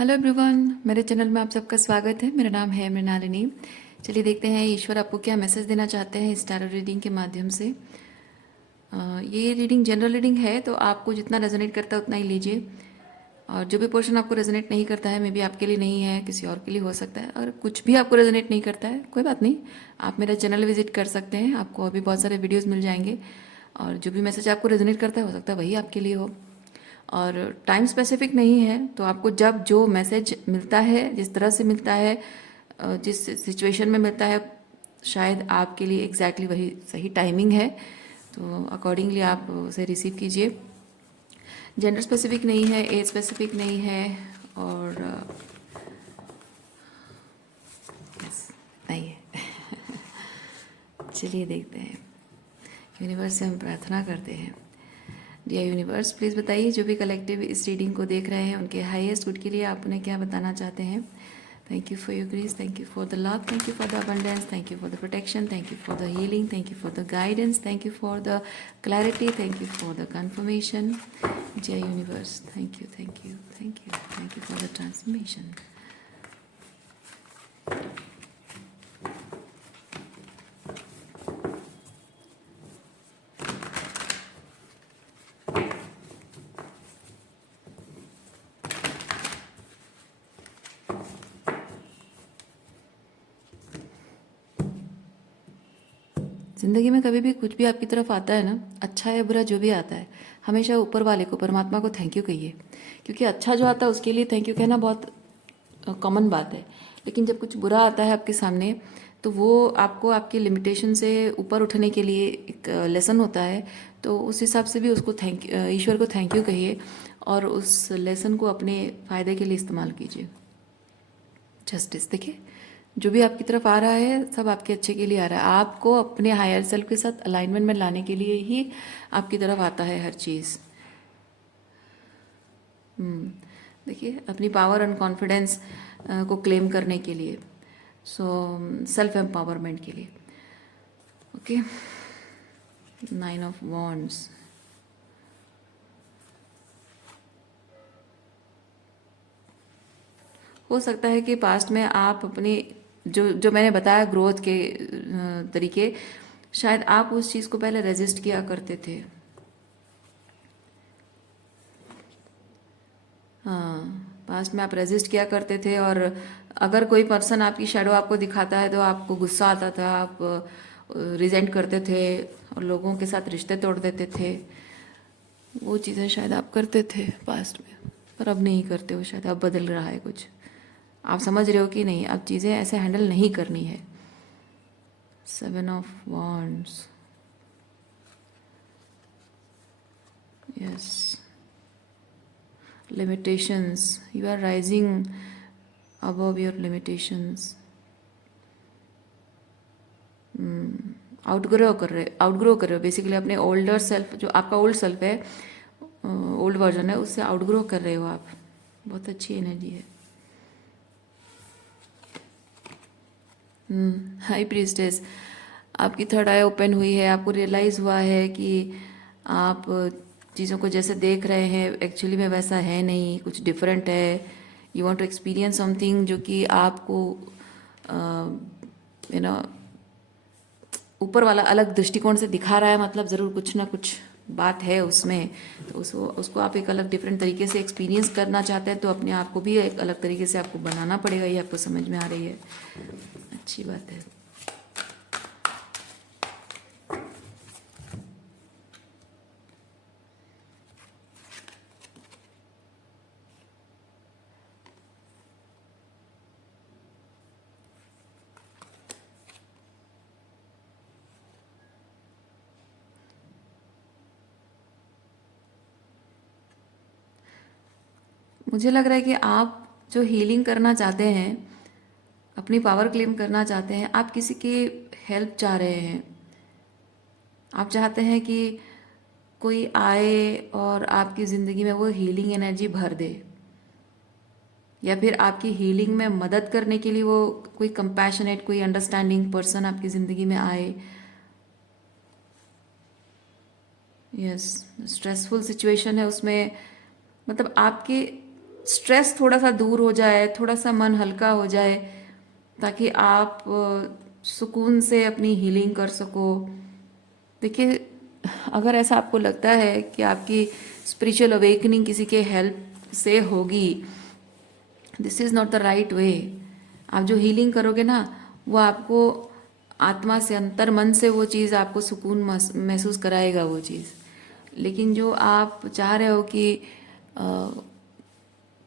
Hello everyone, मेरे channel में आप सबका स्वागत है। मेरा नाम है मृणालिनी। चलिए देखते हैं ईश्वर आपको क्या मैसेज देना चाहते हैं इस टैरो रीडिंग के माध्यम से। ये रीडिंग जनरल रीडिंग है, तो आपको जितना रेजोनेट करता है उतना ही लीजिए। और जो भी पोर्शन आपको रेजोनेट नहीं करता है, मे बी आपके लिए नहीं है, किसी और के लिए हो सकता है। और कुछ भी आपको रेजोनेट नहीं करता है, कोई बात नहीं, आप मेरा चैनल विजिट कर सकते हैं। आपको अभी बहुत सारे वीडियोज़ मिल जाएंगे, और जो भी मैसेज आपको रेजोनेट करता है हो सकता है वही आपके लिए हो। और टाइम स्पेसिफिक नहीं है, तो आपको जब जो मैसेज मिलता है, जिस तरह से मिलता है, जिस सिचुएशन में मिलता है, शायद आपके लिए एग्जैक्टली वही सही टाइमिंग है। तो अकॉर्डिंगली आप उसे रिसीव कीजिए। जेंडर स्पेसिफिक नहीं है, एज स्पेसिफिक नहीं है, और बस नहीं है। चलिए देखते हैं। यूनिवर्स से हम प्रार्थना करते हैं। डियर यूनिवर्स, प्लीज़ बताइए जो भी कलेक्टिव इस रीडिंग को देख रहे हैं उनके हाईएस्ट गुड के लिए आप उन्हें क्या बताना चाहते हैं। Thank you for your grace, thank you for the love, thank you for the abundance, thank you for the protection, thank you for the healing, thank you for the guidance, thank you for the clarity, thank you for the confirmation. जय universe, thank you, thank you, thank you, thank you for the transformation. ज़िंदगी में कभी भी कुछ भी आपकी तरफ आता है ना, अच्छा या बुरा जो भी आता है, हमेशा ऊपर वाले को, परमात्मा को थैंक यू कहिए। क्योंकि अच्छा जो आता है उसके लिए थैंक यू कहना बहुत कॉमन बात है। लेकिन जब कुछ बुरा आता है आपके सामने, तो वो आपको आपके लिमिटेशन से ऊपर उठने के लिए एक लेसन होता है। तो उस हिसाब से भी उसको ईश्वर को थैंक यू कहिए, और उस लेसन को अपने फ़ायदे के लिए इस्तेमाल कीजिए। जस्टिस देखिए, जो भी आपकी तरफ आ रहा है सब आपके अच्छे के लिए आ रहा है। आपको अपने हायर सेल्फ के साथ अलाइनमेंट में लाने के लिए ही आपकी तरफ आता है हर चीज़। देखिए, अपनी पावर एंड कॉन्फिडेंस को क्लेम करने के लिए, सो सेल्फ एम्पावरमेंट के लिए। Okay, 9 of wands. हो सकता है कि पास्ट में आप अपनी जो जो मैंने बताया ग्रोथ के तरीके, शायद आप उस चीज़ को पहले रेजिस्ट किया करते थे। हाँ, पास्ट में आप रेजिस्ट किया करते थे, और अगर कोई पर्सन आपकी शैडो आपको दिखाता है तो आपको गुस्सा आता था, आप रिजेंट करते थे और लोगों के साथ रिश्ते तोड़ देते थे। वो चीज़ें शायद आप करते थे पास्ट में, पर अब नहीं करते हो। शायद अब बदल रहा है कुछ, आप समझ रहे हो कि नहीं, अब चीज़ें ऐसे हैंडल नहीं करनी है। 7 of wands, yes. limitations, you are rising above your limitations। Outgrow कर रहे हो बेसिकली अपने ओल्डर सेल्फ, जो आपका ओल्ड सेल्फ है, ओल्ड वर्जन है, उससे आउटग्रो कर रहे हो आप। बहुत अच्छी एनर्जी है। हाई प्रीस्टेस, आपकी थर्ड आई ओपन हुई है। आपको रियलाइज़ हुआ है कि आप चीज़ों को जैसे देख रहे हैं एक्चुअली में वैसा है नहीं, कुछ डिफरेंट है। You want to experience something जो कि आपको यू नो ऊपर वाला अलग दृष्टिकोण से दिखा रहा है। मतलब ज़रूर कुछ ना कुछ बात है उसमें, तो उसको उसको आप एक अलग डिफरेंट तरीके से एक्सपीरियंस करना चाहते हैं, तो अपने आप को भी एक अलग तरीके से आपको बनाना पड़ेगा। ये आपको समझ में आ रही है, अच्छी बात है। मुझे लग रहा है कि आप जो हीलिंग करना चाहते हैं, अपनी पावर क्लेम करना चाहते हैं, आप किसी की हेल्प चाह रहे हैं। आप चाहते हैं कि कोई आए और आपकी ज़िंदगी में वो हीलिंग एनर्जी भर दे, या फिर आपकी हीलिंग में मदद करने के लिए वो कोई कंपैशनेट, कोई अंडरस्टैंडिंग पर्सन आपकी ज़िंदगी में आए। यस, स्ट्रेसफुल सिचुएशन है उसमें, मतलब आपके स्ट्रेस थोड़ा सा दूर हो जाए, थोड़ा सा मन हल्का हो जाए, ताकि आप सुकून से अपनी हीलिंग कर सको। देखिए, अगर ऐसा आपको लगता है कि आपकी स्पिरिचुअल अवेकनिंग किसी के हेल्प से होगी, this is not the right way. आप जो हीलिंग करोगे ना, वो आपको आत्मा से, अंतर मन से वो चीज़ आपको सुकून महसूस कराएगा वो चीज़। लेकिन जो आप चाह रहे हो कि अ,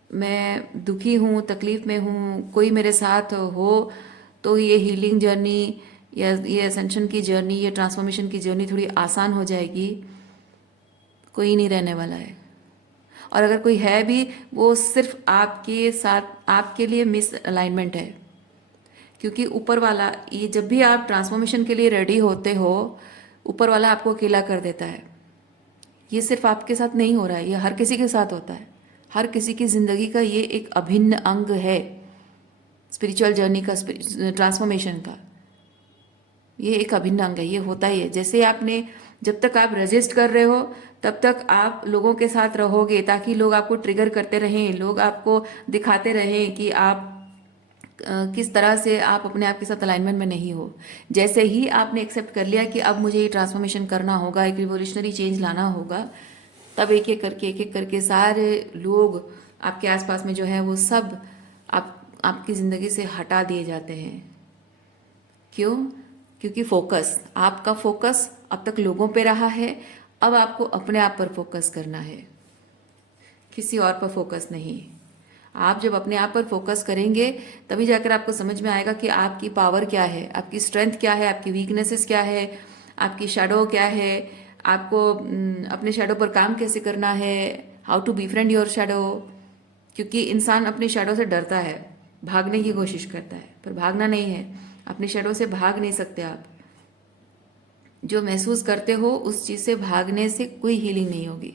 मैं दुखी हूँ, तकलीफ़ में हूँ, कोई मेरे साथ हो तो ये हीलिंग जर्नी या ये असेंशन की जर्नी, ये ट्रांसफॉर्मेशन की जर्नी थोड़ी आसान हो जाएगी, कोई नहीं रहने वाला है। और अगर कोई है भी, वो सिर्फ आपके साथ, आपके लिए मिस अलाइनमेंट है। क्योंकि ऊपर वाला, ये जब भी आप ट्रांसफॉर्मेशन के लिए रेडी होते हो, ऊपर वाला आपको अकेला कर देता है। ये सिर्फ आपके साथ नहीं हो रहा है, ये हर किसी के साथ होता है। हर किसी की ज़िंदगी का ये एक अभिन्न अंग है, स्पिरिचुअल जर्नी का, ट्रांसफॉर्मेशन का। ये एक अभिन्न अंग है, ये होता ही है। जैसे आपने, जब तक आप रजिस्ट कर रहे हो तब तक आप लोगों के साथ रहोगे, ताकि लोग आपको ट्रिगर करते रहें, लोग आपको दिखाते रहें कि आप किस तरह से आप अपने आप के साथ अलाइनमेंट में नहीं हो। जैसे ही आपने एक्सेप्ट कर लिया कि अब मुझे ये ट्रांसफॉर्मेशन करना होगा, एक रिवोल्यूशनरी चेंज लाना होगा, तब एक एक करके सारे लोग आपके आसपास में जो है वो सब आपकी ज़िंदगी से हटा दिए जाते हैं। क्यों? क्योंकि फोकस, आपका फोकस अब तक लोगों पे रहा है, अब आपको अपने आप पर फोकस करना है, किसी और पर फोकस नहीं। आप जब अपने आप पर फोकस करेंगे, तभी जाकर आपको समझ में आएगा कि आपकी पावर क्या है, आपकी स्ट्रेंथ क्या है, आपकी वीकनेसेस क्या है, आपकी शैडो क्या है, आपको अपने शैडो पर काम कैसे करना है, हाउ टू बीफ्रेंड योर शैडो। क्योंकि इंसान अपने शैडो से डरता है, भागने की कोशिश करता है, पर भागना नहीं है, अपने शैडो से भाग नहीं सकते आप। जो महसूस करते हो उस चीज़ से भागने से कोई हीलिंग नहीं होगी।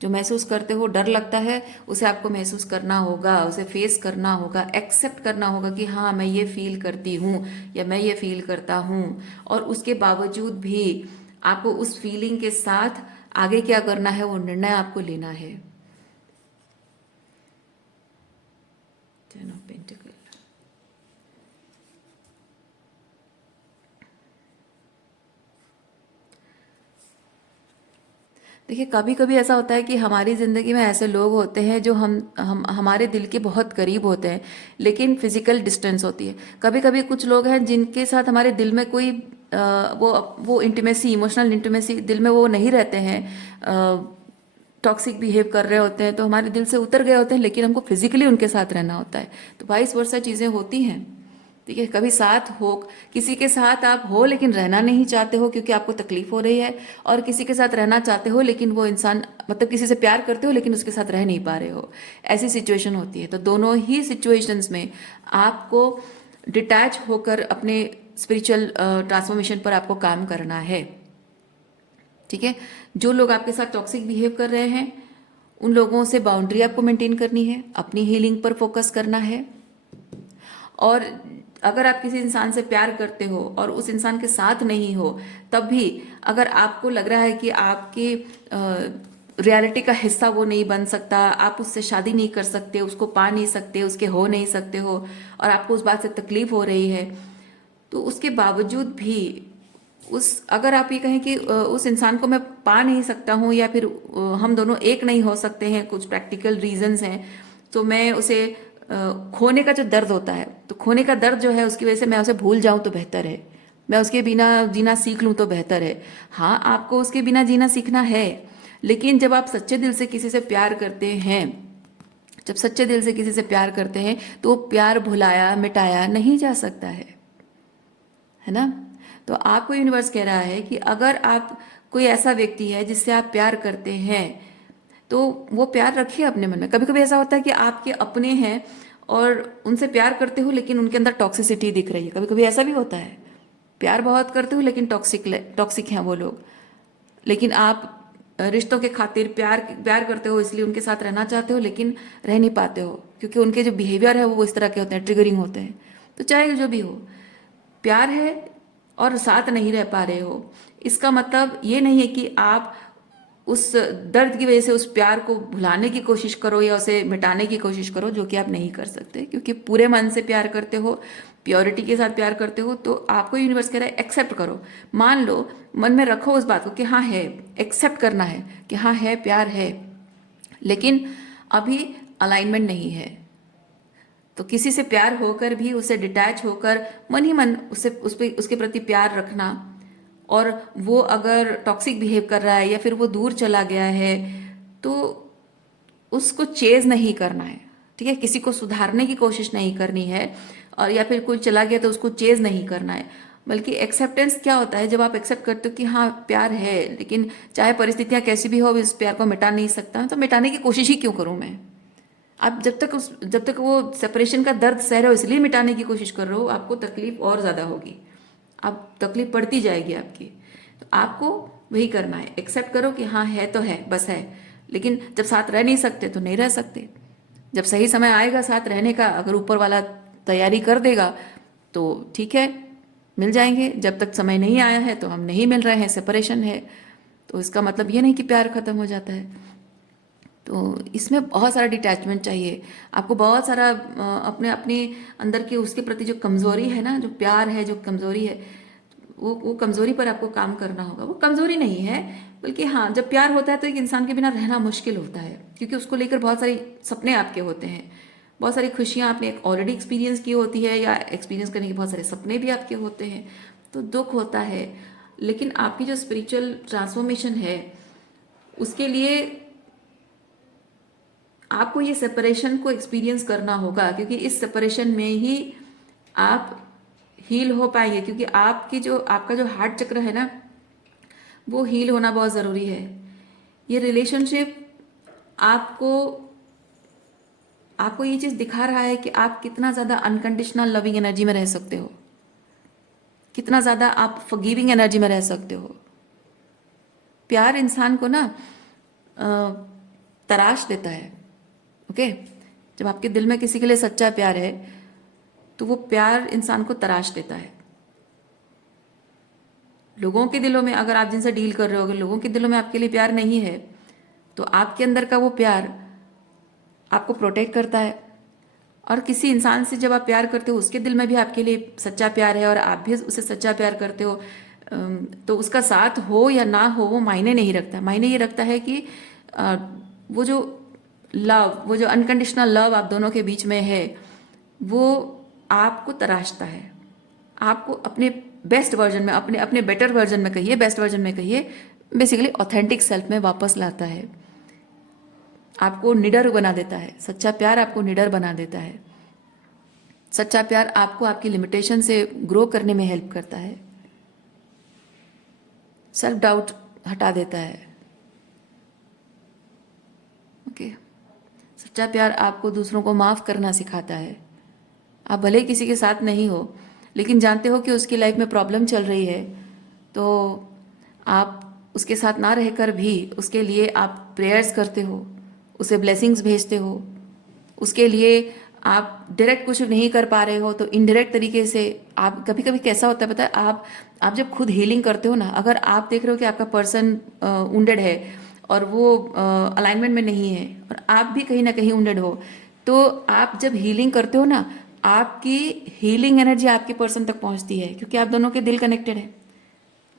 जो महसूस करते हो, डर लगता है, उसे आपको महसूस करना होगा, उसे फेस करना होगा, एक्सेप्ट करना होगा कि हाँ, मैं ये फील करती हूँ या मैं ये फील करता हूँ। और उसके बावजूद भी आपको उस फीलिंग के साथ आगे क्या करना है, वो निर्णय आपको लेना है। Ten of pentacle. देखिए, कभी कभी ऐसा होता है कि हमारी ज़िंदगी में ऐसे लोग होते हैं जो हम हमारे दिल के बहुत करीब होते हैं, लेकिन फिजिकल डिस्टेंस होती है। कभी कभी कुछ लोग हैं जिनके साथ हमारे दिल में कोई वो इंटीमेसी, इमोशनल इंटीमेसी दिल में वो नहीं रहते हैं, टॉक्सिक बिहेव कर रहे होते हैं, तो हमारे दिल से उतर गए होते हैं, लेकिन हमको फिजिकली उनके साथ रहना होता है। तो वाइस वर्सा चीज़ें होती हैं। ठीक है, कभी साथ हो, किसी के साथ आप हो लेकिन रहना नहीं चाहते हो क्योंकि आपको तकलीफ हो रही है, और किसी के साथ रहना चाहते हो लेकिन वो इंसान, मतलब किसी से प्यार करते हो लेकिन उसके साथ रह नहीं पा रहे हो, ऐसी सिचुएशन होती है। तो दोनों ही सिचुएशंस में आपको डिटैच होकर अपने स्पिरिचुअल ट्रांसफॉर्मेशन पर आपको काम करना है। ठीक है, जो लोग आपके साथ टॉक्सिक बिहेव कर रहे हैं, उन लोगों से बाउंड्री आपको मेंटेन करनी है, अपनी हीलिंग पर फोकस करना है। और अगर आप किसी इंसान से प्यार करते हो और उस इंसान के साथ नहीं हो, तब भी अगर आपको लग रहा है कि आपकी रियलिटी का हिस्सा वो नहीं बन सकता, आप उससे शादी नहीं कर सकते, उसको पा नहीं सकते, उसके हो नहीं सकते हो, और आपको उस बात से तकलीफ हो रही है, तो उसके बावजूद भी अगर आप ये कहें कि उस इंसान को मैं पा नहीं सकता हूँ, या फिर हम दोनों एक नहीं हो सकते हैं, कुछ प्रैक्टिकल रीजंस हैं, तो मैं उसे खोने का जो दर्द होता है, तो खोने का दर्द जो है उसकी वजह से मैं उसे भूल जाऊं तो बेहतर है, मैं उसके बिना जीना सीख लूं तो बेहतर है। हाँ, आपको उसके बिना जीना सीखना है, लेकिन जब आप सच्चे दिल से किसी से प्यार करते हैं, जब सच्चे दिल से किसी से प्यार करते हैं, तो वो प्यार भुलाया मिटाया नहीं जा सकता है ना। तो आपको यूनिवर्स कह रहा है कि अगर आप, कोई ऐसा व्यक्ति है जिससे आप प्यार करते हैं, तो वो प्यार रखिए अपने मन में। कभी कभी ऐसा होता है कि आपके अपने हैं और उनसे प्यार करते हो लेकिन उनके अंदर टॉक्सिसिटी दिख रही है, कभी कभी ऐसा भी होता है। प्यार बहुत करते हो लेकिन टॉक्सिक हैं वो लोग, लेकिन आप रिश्तों के खातिर प्यार प्यार करते हो, इसलिए उनके साथ रहना चाहते हो लेकिन रह नहीं पाते हो, क्योंकि उनके जो बिहेवियर है वो इस तरह के होते हैं, ट्रिगरिंग होते हैं। तो चाहे जो भी हो, प्यार है और साथ नहीं रह पा रहे हो, इसका मतलब ये नहीं है कि आप उस दर्द की वजह से उस प्यार को भुलाने की कोशिश करो या उसे मिटाने की कोशिश करो, जो कि आप नहीं कर सकते, क्योंकि पूरे मन से प्यार करते हो, प्योरिटी के साथ प्यार करते हो। तो आपको यूनिवर्स कह रहा है एक्सेप्ट करो, मान लो, मन में रखो उस बात को कि हाँ है, एक्सेप्ट करना है कि हाँ है, प्यार है, लेकिन अभी अलाइनमेंट नहीं है। तो किसी से प्यार होकर भी उससे डिटैच होकर मन ही मन उसके प्रति प्यार रखना, और वो अगर टॉक्सिक बिहेव कर रहा है या फिर वो दूर चला गया है, तो उसको चेज नहीं करना है। ठीक है, किसी को सुधारने की कोशिश नहीं करनी है, और या फिर कोई चला गया तो उसको चेज नहीं करना है। बल्कि एक्सेप्टेंस क्या होता है, जब आप एक्सेप्ट करते हो कि हाँ प्यार है, लेकिन चाहे परिस्थितियां कैसी भी हो, इस प्यार को मिटा नहीं सकता, तो मिटाने की कोशिश ही क्यों करूं मैं। आप जब तक वो सेपरेशन का दर्द सह रहे हो, इसलिए मिटाने की कोशिश कर रहे हो, आपको तकलीफ और ज़्यादा होगी, आप तकलीफ बढ़ती जाएगी आपकी। तो आपको वही करना है, एक्सेप्ट करो कि हाँ है तो है, बस है। लेकिन जब साथ रह नहीं सकते तो नहीं रह सकते। जब सही समय आएगा साथ रहने का, अगर ऊपर वाला तैयारी कर देगा तो ठीक है, मिल जाएंगे। जब तक समय नहीं आया है तो हम नहीं मिल रहे हैं, सेपरेशन है, तो इसका मतलब ये नहीं कि प्यार खत्म हो जाता है। तो इसमें बहुत सारा डिटैचमेंट चाहिए आपको, बहुत सारा अपने अपने अंदर के उसके प्रति जो कमज़ोरी है ना, जो प्यार है, जो कमज़ोरी है, वो कमज़ोरी पर आपको काम करना होगा। वो कमज़ोरी नहीं है, बल्कि हाँ, जब प्यार होता है तो एक इंसान के बिना रहना मुश्किल होता है, क्योंकि उसको लेकर बहुत सारी सपने आपके होते हैं, बहुत सारी खुशियाँ आपने ऑलरेडी एक्सपीरियंस की होती है, या एक्सपीरियंस करने के बहुत सारे सपने भी आपके होते हैं, तो दुख होता है। लेकिन आपकी जो स्पिरिचुअल ट्रांसफॉर्मेशन है, उसके लिए आपको ये सेपरेशन को एक्सपीरियंस करना होगा, क्योंकि इस सेपरेशन में ही आप हील हो पाएंगे। क्योंकि आपका जो हार्ट चक्र है ना, वो हील होना बहुत ज़रूरी है। ये रिलेशनशिप आपको आपको ये चीज़ दिखा रहा है कि आप कितना ज़्यादा अनकंडीशनल लविंग एनर्जी में रह सकते हो, कितना ज़्यादा आप फॉरगिविंग एनर्जी में रह सकते हो। प्यार इंसान को ना अ, तराश देता है। ओके, जब आपके दिल में किसी के लिए सच्चा प्यार है, तो वो प्यार इंसान को तराश देता है। लोगों के दिलों में, अगर आप जिनसे डील कर रहे हो, अगर लोगों के दिलों में आपके लिए प्यार नहीं है, तो आपके अंदर का वो प्यार आपको प्रोटेक्ट करता है। और किसी इंसान से जब आप प्यार करते हो, उसके दिल में भी आपके लिए सच्चा प्यार है, और आप भी उसे सच्चा प्यार करते हो, तो उसका साथ हो या ना हो वो मायने नहीं रखता। मायने ये रखता है कि अ, वो जो लव, वो जो अनकंडीशनल लव आप दोनों के बीच में है, वो आपको तराशता है, आपको अपने बेस्ट वर्जन में, अपने अपने बेटर वर्जन में कहिए, बेस्ट वर्जन में कहिए, बेसिकली ऑथेंटिक सेल्फ में वापस लाता है, आपको निडर बना देता है। सच्चा प्यार आपको निडर बना देता है। सच्चा प्यार आपको आपकी लिमिटेशन से ग्रो करने में हेल्प करता है, सेल्फ डाउट हटा देता है। ओके, सच्चा प्यार आपको दूसरों को माफ़ करना सिखाता है। आप भले ही किसी के साथ नहीं हो, लेकिन जानते हो कि उसकी लाइफ में प्रॉब्लम चल रही है, तो आप उसके साथ ना रहकर भी उसके लिए आप प्रेयर्स करते हो, उसे ब्लेसिंग्स भेजते हो, उसके लिए आप डायरेक्ट कुछ नहीं कर पा रहे हो तो इनडायरेक्ट तरीके से आप, कभी कभी कैसा होता है पता है, आप जब खुद हीलिंग करते हो ना, अगर आप देख रहे हो कि आपका पर्सन वुंडेड है और वो अलाइनमेंट में नहीं है, और आप भी कहीं ना कहीं वुंडेड हो, तो आप जब हीलिंग करते हो ना, आपकी हीलिंग एनर्जी आपके पर्सन तक पहुंचती है, क्योंकि आप दोनों के दिल कनेक्टेड है,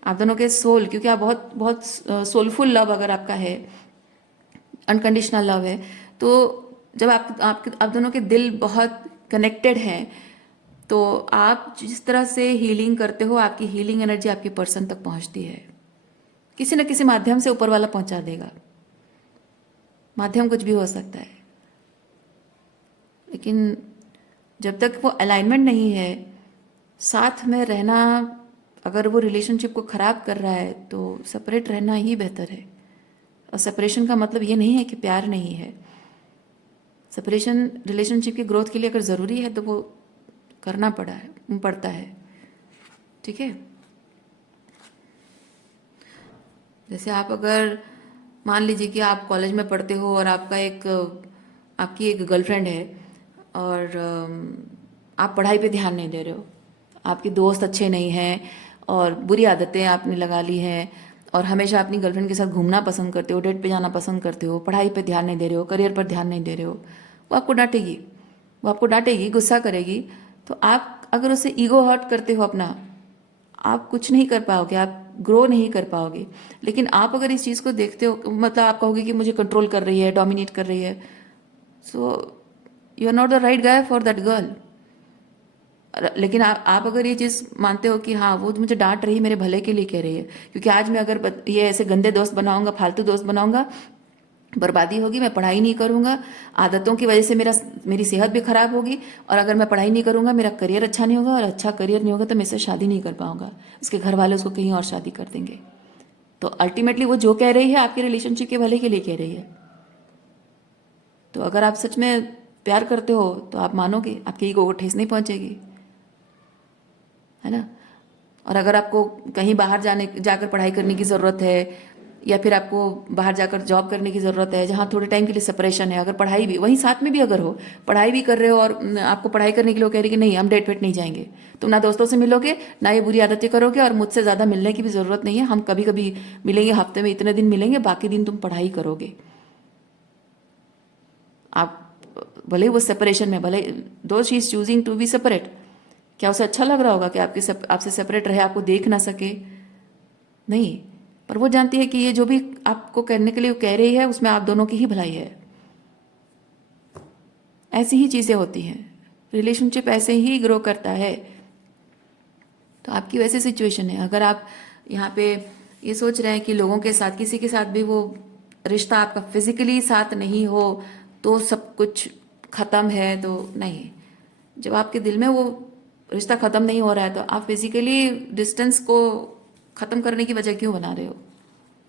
आप दोनों के सोल, क्योंकि आप बहुत बहुत सोलफुल लव अगर आपका है, अनकंडीशनल लव है, तो जब आप दोनों के दिल बहुत कनेक्टेड हैं, तो आप जिस तरह से हीलिंग करते हो, आपकी हीलिंग एनर्जी आपके पर्सन तक पहुंचती है, किसी न किसी माध्यम से ऊपर वाला पहुंचा देगा। माध्यम कुछ भी हो सकता है, लेकिन जब तक वो अलाइनमेंट नहीं है, साथ में रहना अगर वो रिलेशनशिप को ख़राब कर रहा है, तो सेपरेट रहना ही बेहतर है। और सेपरेशन का मतलब ये नहीं है कि प्यार नहीं है। सेपरेशन रिलेशनशिप की ग्रोथ के लिए अगर ज़रूरी है तो वो करना पड़ता है। ठीक है, जैसे आप अगर मान लीजिए कि आप कॉलेज में पढ़ते हो और आपकी एक गर्लफ्रेंड है, और आप पढ़ाई पे ध्यान नहीं दे रहे हो, आपके दोस्त अच्छे नहीं हैं और बुरी आदतें आपने लगा ली हैं, और हमेशा अपनी गर्लफ्रेंड के साथ घूमना पसंद करते हो, डेट पे जाना पसंद करते हो, पढ़ाई पे ध्यान नहीं दे रहे हो, करियर पर ध्यान नहीं दे रहे हो, वो आपको डांटेगी, वो आपको डांटेगी, गुस्सा करेगी। तो आप अगर उससे ईगो हर्ट करते हो अपना, आप कुछ नहीं कर पाओगे, आप ग्रो नहीं कर पाओगे। लेकिन आप अगर इस चीज़ को देखते हो, मतलब आप कहोगे कि मुझे कंट्रोल कर रही है, डोमिनेट कर रही है, so you are not the right guy for that girl. लेकिन आप अगर ये चीज़ मानते हो कि हाँ वो मुझे डांट रही है, मेरे भले के लिए कह रही है, क्योंकि आज मैं अगर ये ऐसे गंदे दोस्त बनाऊंगा, फालतू दोस्त बनाऊंगा, बर्बादी होगी, मैं पढ़ाई नहीं करूंगा, आदतों की वजह से मेरी सेहत भी खराब होगी, और अगर मैं पढ़ाई नहीं करूंगा मेरा करियर अच्छा नहीं होगा, और अच्छा करियर नहीं होगा तो मैं इससे शादी नहीं कर पाऊंगा, उसके घर वाले उसको कहीं और शादी कर देंगे। तो अल्टीमेटली वो जो कह रही है आपके रिलेशनशिप के भले के लिए कह रही है। तो अगर आप सच में प्यार करते हो तो आप मानोगे, आपके ईगो को ठेस नहीं पहुंचेगी, है ना। और अगर आपको कहीं बाहर जाकर पढ़ाई करने की ज़रूरत है, या फिर आपको बाहर जाकर जॉब करने की ज़रूरत है जहाँ थोड़े टाइम के लिए सेपरेशन है, अगर पढ़ाई भी वहीं साथ में भी अगर हो, पढ़ाई भी कर रहे हो, और आपको पढ़ाई करने के लिए वो कह रही कि नहीं हम डेट वेट नहीं जाएंगे, तुम ना दोस्तों से मिलोगे ना ये बुरी आदतें करोगे, और मुझसे ज़्यादा मिलने की भी ज़रूरत नहीं है, हम कभी कभी मिलेंगे, हफ्ते में इतने दिन मिलेंगे, बाकी दिन तुम पढ़ाई करोगे। आप भले ही वो सेपरेशन में, भले though she is choosing to be separate, क्या उसे अच्छा लग रहा होगा कि आपसे सेपरेट रहे, आपको देख ना सके? नहीं। पर वो जानती है कि ये जो भी आपको करने के लिए वो कह रही है उसमें आप दोनों की ही भलाई है। ऐसी ही चीज़ें होती हैं, रिलेशनशिप ऐसे ही ग्रो करता है। तो आपकी वैसी सिचुएशन है, अगर आप यहाँ पे ये सोच रहे हैं कि लोगों के साथ, किसी के साथ भी वो रिश्ता आपका फिजिकली साथ नहीं हो तो सब कुछ ख़त्म है, तो नहीं। जब आपके दिल में वो रिश्ता ख़त्म नहीं हो रहा है तो आप फिजिकली डिस्टेंस को ख़त्म करने की वजह क्यों बना रहे हो?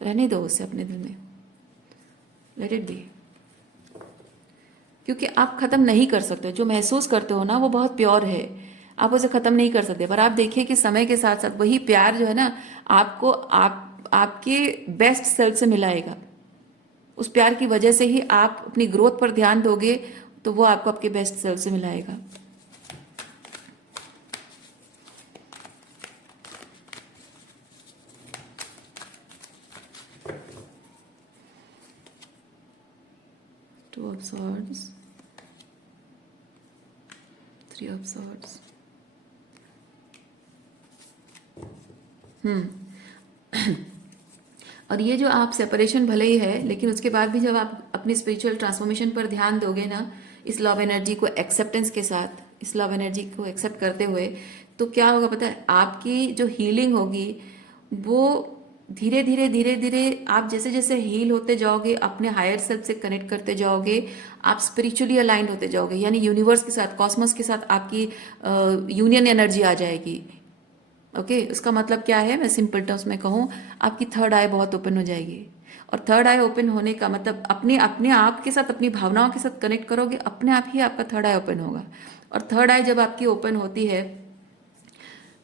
रहने दो उसे अपने दिल में, लेट इट बी। क्योंकि आप ख़त्म नहीं कर सकते, जो महसूस करते हो ना वो बहुत प्योर है, आप उसे ख़त्म नहीं कर सकते। पर आप देखिए कि समय के साथ साथ वही प्यार जो है ना आपको आपके बेस्ट सेल्फ से मिलाएगा। उस प्यार की वजह से ही आप अपनी ग्रोथ पर ध्यान दोगे, तो वो आपको आपके बेस्ट सेल्फ से मिलाएगा। Two of Swords, Three of Swords. और ये जो आप सेपरेशन भले ही है, लेकिन उसके बाद भी जब आप अपनी स्पिरिचुअल ट्रांसफॉर्मेशन पर ध्यान दोगे ना, इस लव एनर्जी को एक्सेप्टेंस के साथ, इस लव एनर्जी को एक्सेप्ट करते हुए, तो क्या होगा पता है? आपकी जो हीलिंग होगी वो धीरे धीरे धीरे धीरे, आप जैसे जैसे हील होते जाओगे, अपने हायर सेल्फ से कनेक्ट करते जाओगे, आप स्पिरिचुअली अलाइंड होते जाओगे, यानी यूनिवर्स के साथ, कॉस्मोस के साथ आपकी यूनियन एनर्जी आ जाएगी। ओके, उसका मतलब क्या है, मैं सिंपल टर्म्स में कहूँ, आपकी थर्ड आई बहुत ओपन हो जाएगी। और थर्ड आई ओपन होने का मतलब अपने अपने आप के साथ, अपनी भावनाओं के साथ कनेक्ट करोगे, अपने आप ही आपका थर्ड आई ओपन होगा। और थर्ड आई जब आपकी ओपन होती है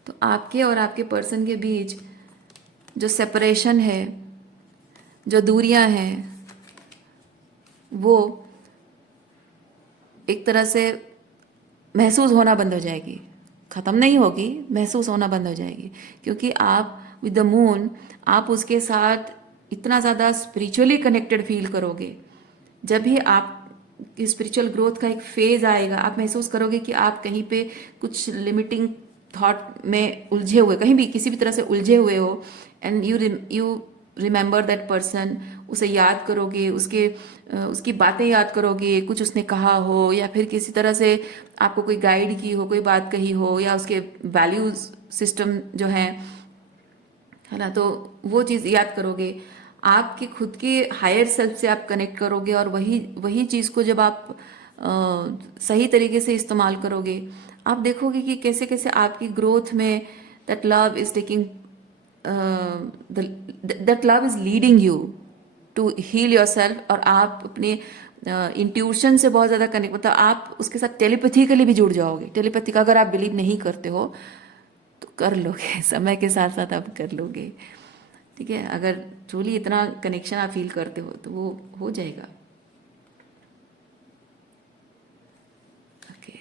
तो आपके और आपके पर्सन के बीच जो सेपरेशन है, जो दूरियां हैं, वो एक तरह से महसूस होना बंद हो जाएगी। ख़त्म नहीं होगी, महसूस होना बंद हो जाएगी, क्योंकि आप विद द मून, आप उसके साथ इतना ज़्यादा स्पिरिचुअली कनेक्टेड फील करोगे। जब भी आप स्पिरिचुअल ग्रोथ का एक फेज आएगा, आप महसूस करोगे कि आप कहीं पे कुछ लिमिटिंग थॉट में उलझे हुए, कहीं भी किसी भी तरह से उलझे हुए हो, and you remember that person, उसे याद करोगे, उसकी बातें याद करोगे, कुछ उसने कहा हो, या फिर किसी तरह से आपको कोई गाइड की हो, कोई बात कही हो, या उसके वैल्यूज सिस्टम जो है ना, तो वो चीज़ याद करोगे। आपके खुद के हायर सेल्फ से आप कनेक्ट करोगे, और वही वही चीज़ को जब आप सही तरीके से इस्तेमाल करोगे, आप देखोगे कि कैसे कैसे आपकी ग्रोथ में that love is taking, that love is leading you to heal yourself. और आप अपने इंट्यूशन से बहुत ज़्यादा कनेक्ट, मतलब आप उसके साथ टेलीपैथिकली भी जुड़ जाओगे। टेलीपैथी का अगर आप बिलीव नहीं करते हो तो कर लोगे, समय के साथ साथ आप कर लोगे। ठीक है, अगर ट्रूली इतना कनेक्शन आप फील करते हो तो वो हो जाएगा। ओके,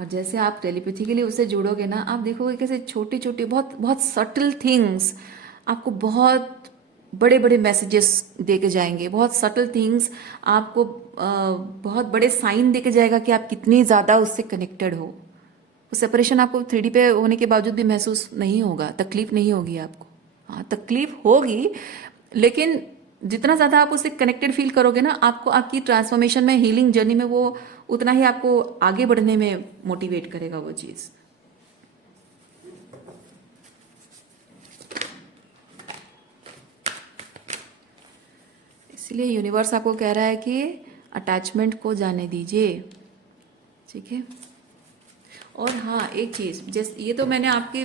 और जैसे आप टेलीपैथिकली उससे जुड़ोगे ना, आप देखोगे कैसे छोटे छोटे बहुत बहुत सटल थिंग्स आपको बहुत बड़े बड़े मैसेजेस दे के जाएंगे, बहुत सटल थिंग्स आपको बहुत बड़े साइन दे के जाएगा कि आप कितनी ज़्यादा उससे कनेक्टेड हो। वो सेपरेशन आपको 3D पे होने के बावजूद भी महसूस नहीं होगा, तकलीफ नहीं होगी आपको। हाँ, तकलीफ होगी, लेकिन जितना ज़्यादा आप उससे कनेक्टेड फील करोगे ना, आपको आपकी ट्रांसफॉर्मेशन में, हीलिंग जर्नी में वो उतना ही आपको आगे बढ़ने में मोटिवेट करेगा वो चीज़। इसलिए यूनिवर्स आपको कह रहा है कि अटैचमेंट को जाने दीजिए, ठीक है। और हाँ, एक चीज़, जैसे ये तो मैंने आपकी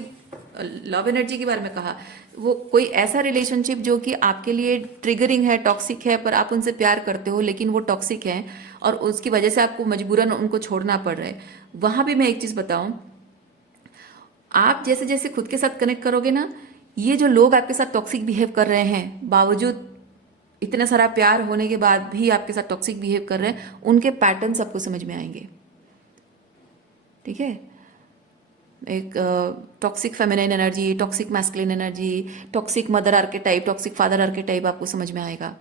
लव एनर्जी के बारे में कहा, वो कोई ऐसा रिलेशनशिप जो कि आपके लिए ट्रिगरिंग है, टॉक्सिक है, पर आप उनसे प्यार करते हो लेकिन वो टॉक्सिक है और उसकी वजह से आपको मजबूरन उनको छोड़ना पड़ रहा है, वहाँ भी मैं एक चीज़ बताऊँ, आप जैसे जैसे खुद के साथ कनेक्ट करोगे ना, ये जो लोग आपके साथ टॉक्सिक बिहेव कर रहे हैं, बावजूद इतना सारा प्यार होने के बाद भी आपके साथ टॉक्सिक बिहेव कर रहे हैं, उनके पैटर्न्स आपको समझ में आएंगे, ठीक है। एक toxic feminine energy, toxic masculine energy, toxic mother archetype, toxic father archetype आपको समझ में आएगा।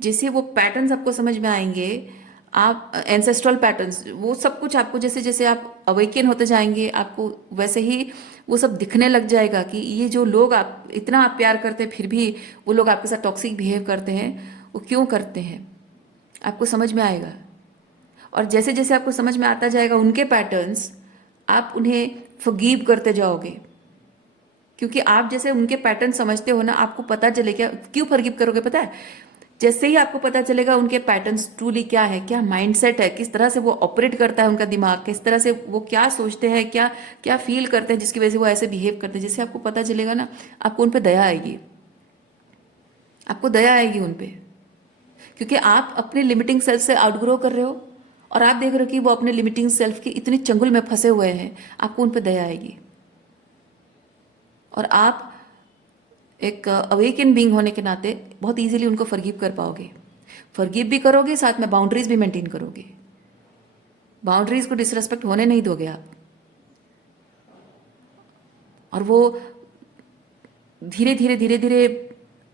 जैसे वो पैटर्न्स आपको समझ में आएंगे, आप एंसेस्ट्रल पैटर्न्स, वो सब कुछ आपको जैसे जैसे आप अवेकन होते जाएंगे, आपको वैसे ही वो सब दिखने लग जाएगा कि ये जो लोग आप इतना आप प्यार करते हैं फिर भी वो लोग आपके साथ टॉक्सिक बिहेव करते हैं, वो क्यों करते हैं, आपको समझ में आएगा। और जैसे जैसे आपको समझ में आता जाएगा उनके पैटर्न्स, आप उन्हें फॉरगिव करते जाओगे, क्योंकि आप जैसे उनके पैटर्न समझते हो ना, आपको पता चलेगा। क्यों फॉरगिव करोगे पता है? जैसे ही आपको पता चलेगा उनके पैटर्न्स ट्रूली क्या है, क्या माइंडसेट है, किस तरह से वो ऑपरेट करता है उनका दिमाग, किस तरह से वो क्या सोचते हैं, क्या क्या फील करते हैं जिसकी वजह से वो ऐसे बिहेव करते हैं, जैसे आपको पता चलेगा ना, आपको उन पर दया आएगी, आपको दया आएगी उन पर, क्योंकि आप अपने लिमिटिंग सेल्फ से आउटग्रो कर रहे हो और आप देख रहे हो कि वो अपने लिमिटिंग सेल्फ की इतनी चंगुल में फंसे हुए हैं, आपको उन पर दया आएगी और आप एक अवेकन बीइंग होने के नाते बहुत इजीली उनको फॉरगिव कर पाओगे। फॉरगिव भी करोगे, साथ में बाउंड्रीज भी मेंटेन करोगे, बाउंड्रीज को डिसरेस्पेक्ट होने नहीं दोगे आप, और वो धीरे धीरे धीरे धीरे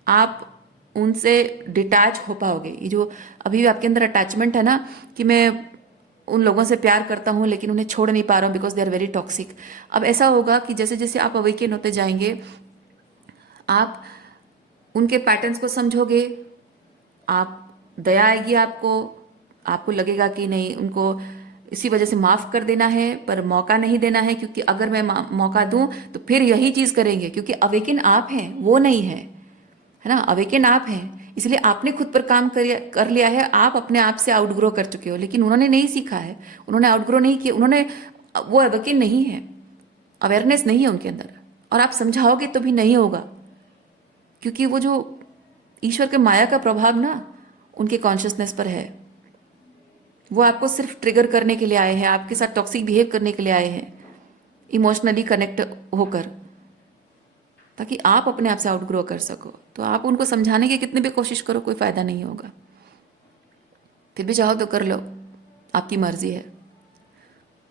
आप उनसे डिटैच हो पाओगे। ये जो अभी भी आपके अंदर अटैचमेंट है ना, कि मैं उन लोगों से प्यार करता हूँ लेकिन उन्हें छोड़ नहीं पा रहा हूँ because they are very toxic, अब ऐसा होगा कि जैसे जैसे आप अवेकन होते जाएंगे, आप उनके पैटर्न्स को समझोगे, आप दया आएगी आपको, आपको लगेगा कि नहीं, उनको इसी वजह से माफ़ कर देना है पर मौका नहीं देना है, क्योंकि अगर मैं मौका दूं तो फिर यही चीज़ करेंगे, क्योंकि अवेकन आप हैं, वो नहीं है ना। अवेकन आप हैं, इसलिए आपने खुद पर काम कर लिया है, आप अपने आप से आउटग्रो कर चुके हो, लेकिन उन्होंने नहीं सीखा है, उन्होंने आउटग्रो नहीं किया, उन्होंने, वो अवेकन नहीं है, अवेयरनेस नहीं है उनके अंदर, और आप समझाओगे तो भी नहीं होगा, क्योंकि वो जो ईश्वर के माया का प्रभाव ना उनके कॉन्शियसनेस पर है, वो आपको सिर्फ ट्रिगर करने के लिए आए हैं, आपके साथ टॉक्सिक बिहेव करने के लिए आए हैं, इमोशनली कनेक्ट होकर, ताकि आप अपने आप से आउटग्रो कर सको। तो आप उनको समझाने की कितनी भी कोशिश करो, कोई फायदा नहीं होगा, फिर भी चाहो तो कर लो, आपकी मर्जी है,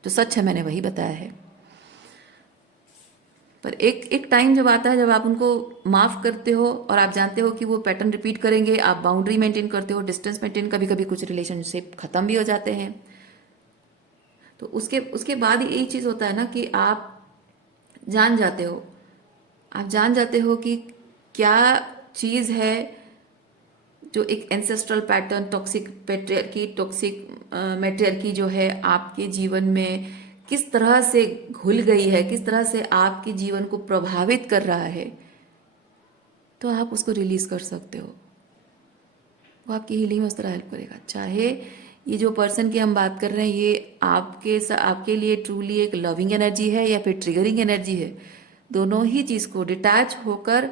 जो सच है मैंने वही बताया है। पर एक एक टाइम जब आता है जब आप उनको माफ़ करते हो और आप जानते हो कि वो पैटर्न रिपीट करेंगे, आप बाउंड्री मेंटेन करते हो, डिस्टेंस मेंटेन, कभी कभी कुछ रिलेशनशिप ख़त्म भी हो जाते हैं, तो उसके उसके बाद यही चीज़ होता है ना कि आप जान जाते हो, आप जान जाते हो कि क्या चीज़ है जो एक ancestral pattern, toxic patriarchy, toxic matriarchy जो है आपके जीवन में किस तरह से घुल गई है, किस तरह से आपके जीवन को प्रभावित कर रहा है, तो आप उसको रिलीज कर सकते हो। वो आपकी हीलिंग में उस तरह हेल्प करेगा। चाहे ये जो पर्सन की हम बात कर रहे हैं ये आपके लिए ट्रूली एक लविंग एनर्जी है या फिर ट्रिगरिंग एनर्जी है, दोनों ही चीज़ को डिटैच होकर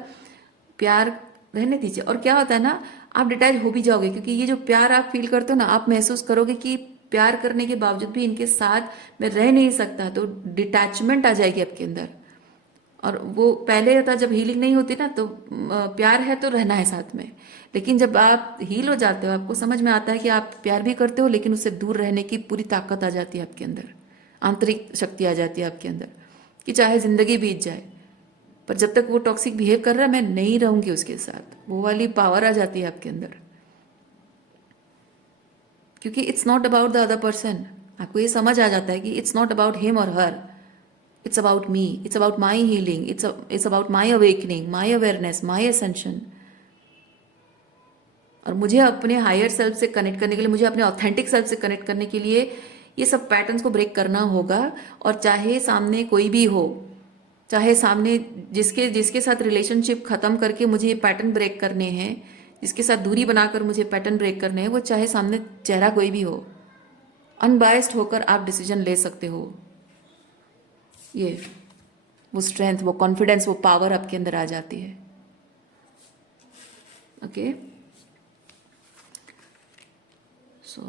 प्यार रहने दीजिए। और क्या होता है ना, आप डिटैच हो भी जाओगे, क्योंकि ये जो प्यार आप फील करते हो ना, आप महसूस करोगे कि प्यार करने के बावजूद भी इनके साथ मैं रह नहीं सकता, तो डिटैचमेंट आ जाएगी आपके अंदर। और वो पहले होता जब हीलिंग नहीं होती ना, तो प्यार है तो रहना है साथ में, लेकिन जब आप हील हो जाते हो आपको समझ में आता है कि आप प्यार भी करते हो लेकिन उससे दूर रहने की पूरी ताकत आ जाती है आपके अंदर। आंतरिक शक्ति आ जाती है आपके अंदर कि चाहे ज़िंदगी बीत जाए, पर जब तक वो टॉक्सिक बिहेव कर रहा है मैं नहीं रहूँगी उसके साथ, वो वाली पावर आ जाती है आपके अंदर। क्योंकि it's not about the other person, आपको ये समझ आ जाता है कि it's not about him or her, it's about me, it's about my healing, it's about my awakening, my awareness, my ascension. और मुझे अपने हायर सेल्फ से कनेक्ट करने के लिए, मुझे अपने ऑथेंटिक सेल्फ से कनेक्ट करने के लिए ये सब पैटर्न्स को ब्रेक करना होगा। और चाहे सामने कोई भी हो, चाहे सामने जिसके जिसके साथ रिलेशनशिप ख़त्म करके मुझे ये पैटर्न ब्रेक करने हैं, जिसके साथ दूरी बनाकर मुझे पैटर्न ब्रेक करने हैं, वो चाहे सामने चेहरा कोई भी हो, अनबायस्ड होकर आप डिसीजन ले सकते हो। ये वो स्ट्रेंथ, वो कॉन्फिडेंस, वो पावर आपके अंदर आ जाती है। ओके, सो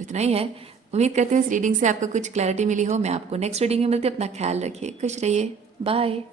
इतना ही है। उम्मीद करते हैं इस रीडिंग से आपको कुछ क्लैरिटी मिली हो। मैं आपको नेक्स्ट रीडिंग में मिलती हूँ। अपना ख्याल रखिए, खुश रहिए, बाय।